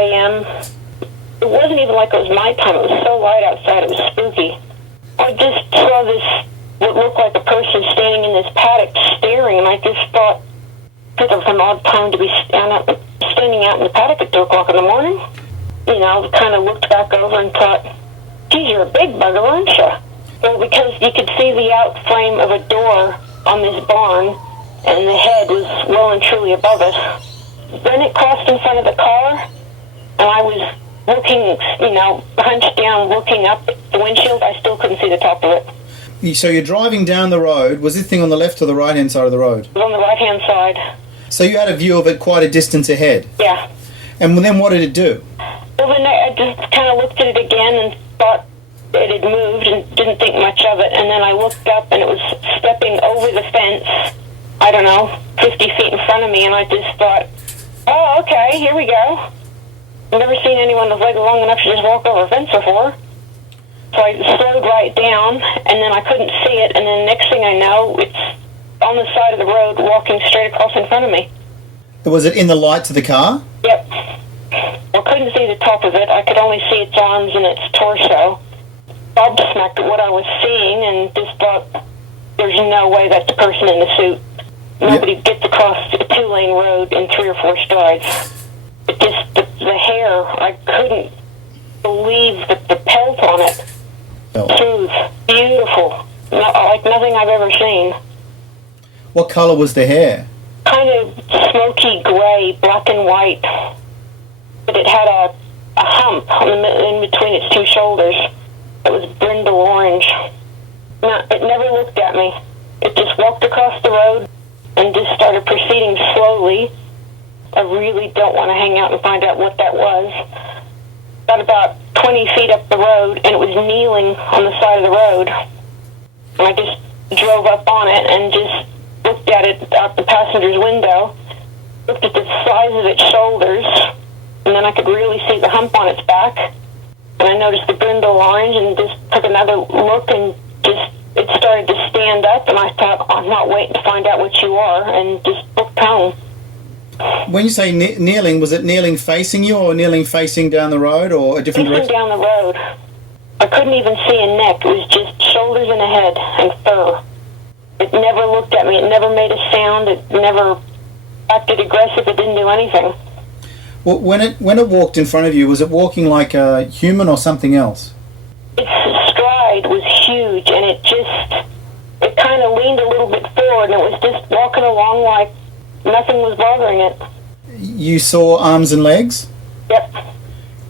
a.m. It wasn't even like it was nighttime. It was so light outside, it was spooky. I just saw this, what looked like a person standing in this paddock staring, and I just thought, it was an odd time to be standing out in the paddock at 2 o'clock in the morning. You know, kind of looked back over and thought, geez, you're a big bugger, aren't you? Well, because you could see the out frame of a door on this barn, and the head was well and truly above it. Then it crossed in front of the car, and I was looking, you know, hunched down, looking up the windshield. I still couldn't see the top of it. So you're driving down the road. Was this thing on the left or the right-hand side of the road? It was on the right-hand side. So you had a view of it quite a distance ahead? Yeah. And then what did it do? Well, then I just kind of looked at it again and thought it had moved and didn't think much of it. And then I looked up and it was stepping over the fence, I don't know, 50 feet in front of me. And I just thought, oh, okay, here we go. I've never seen anyone with legs long enough to just walk over a fence before. So I slowed right down, and then I couldn't see it, and then next thing I know, it's on the side of the road walking straight across in front of me. Was it in the lights of the car? Yep. I couldn't see the top of it. I could only see its arms and its torso. Bob smacked at what I was seeing and just thought, there's no way that's the person in the suit. Nobody gets across a 2-lane road in 3 or 4 strides. It just, the hair, I couldn't believe the pelt on it. Smooth, beautiful, like nothing I've ever seen. What colour was the hair? Kind of smoky gray, black and white. But it had a hump in between its 2 shoulders. It was brindle orange. No, it never looked at me. It just walked across the road and just started proceeding slowly. I really don't want to hang out and find out what that was. Got about 20 feet up the road, and it was kneeling on the side of the road. And I just drove up on it and just looked at it out the passenger's window, looked at the size of its shoulders, and then I could really see the hump on its back. And I noticed the brindle orange and just took another look, and just it started to stand up, and I thought, I'm not waiting to find out what you are, and just booked home. When you say kneeling, was it kneeling facing you or kneeling facing down the road or a different direction? Facing down the road. I couldn't even see a neck. It was just shoulders and a head and fur. It never looked at me. It never made a sound. It never acted aggressive. It didn't do anything. Well, when it walked in front of you, was it walking like a human or something else? Its stride was huge, and it kind of leaned a little bit forward, and it was just walking along like nothing was bothering it. You saw arms and legs? Yep.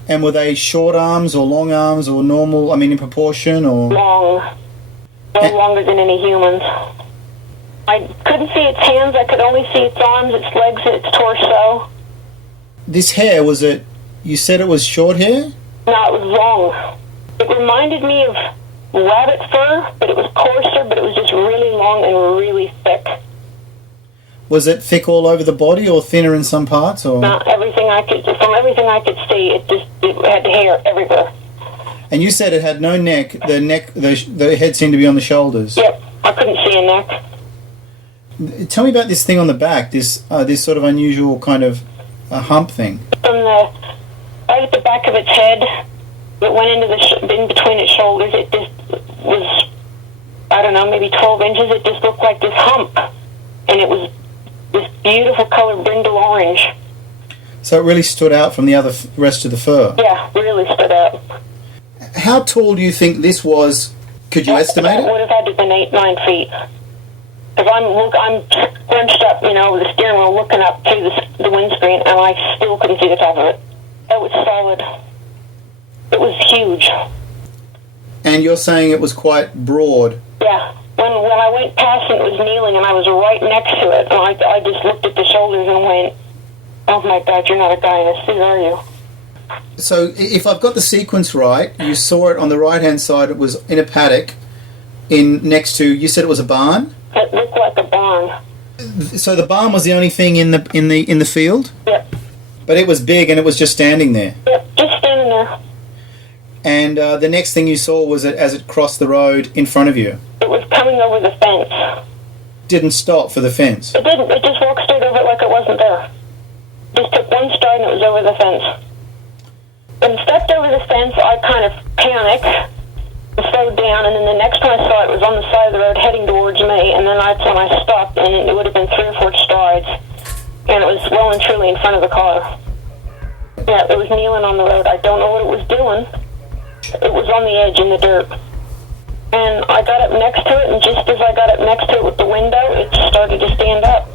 And were they short arms or long arms or normal, I mean in proportion or? Long. No longer than any humans. I couldn't see its hands, I could only see its arms, its legs, and its torso. This hair, was it, you said it was short hair? No, it was long. It reminded me of rabbit fur, but it was coarser, but it was just really long and really thick. Was it thick all over the body or thinner in some parts? Or? No, from everything I could see, it had hair everywhere. And you said it had no neck. The head seemed to be on the shoulders. Yep, I couldn't see a neck. Tell me about this thing on the back. This sort of unusual kind of hump thing. Right at the back of its head, it went into in between its shoulders. It just was, I don't know, maybe 12 inches. It just looked like this hump, and it was this beautiful color, brindle orange. So it really stood out from the other rest of the fur? Yeah, really stood out. How tall do you think this was? Could you estimate it? It would have had to have been 8-9 feet. Because I'm scrunched up, with the steering wheel looking up through the windscreen, and I still couldn't see the top of it. It was solid. It was huge. And you're saying it was quite broad? Yeah. When I went past it, it was kneeling, and I was right next to it, and I just looked at the shoulders and went, oh my God, you're not a guy in a suit, are you? So if I've got the sequence right, you saw it on the right-hand side. It was in a paddock next to, you said it was a barn? It looked like a barn. So the barn was the only thing in the field? Yep. But it was big and it was just standing there? Yep, just standing there. And the next thing you saw was as it crossed the road in front of you? It was coming over the fence. Didn't stop for the fence? It didn't. It just walked straight over it like it wasn't there. Just took one stride and it was over the fence. and stepped over the fence, I kind of panicked and slowed down, and then the next time I saw it was on the side of the road heading towards me, and then that's when I stopped, and it would have been 3 or 4 strides, and it was well and truly in front of the car. Yeah, it was kneeling on the road. I don't know what it was doing. It was on the edge in the dirt. And I got up next to it, and just as I got up next to it with the window, it started to stand up.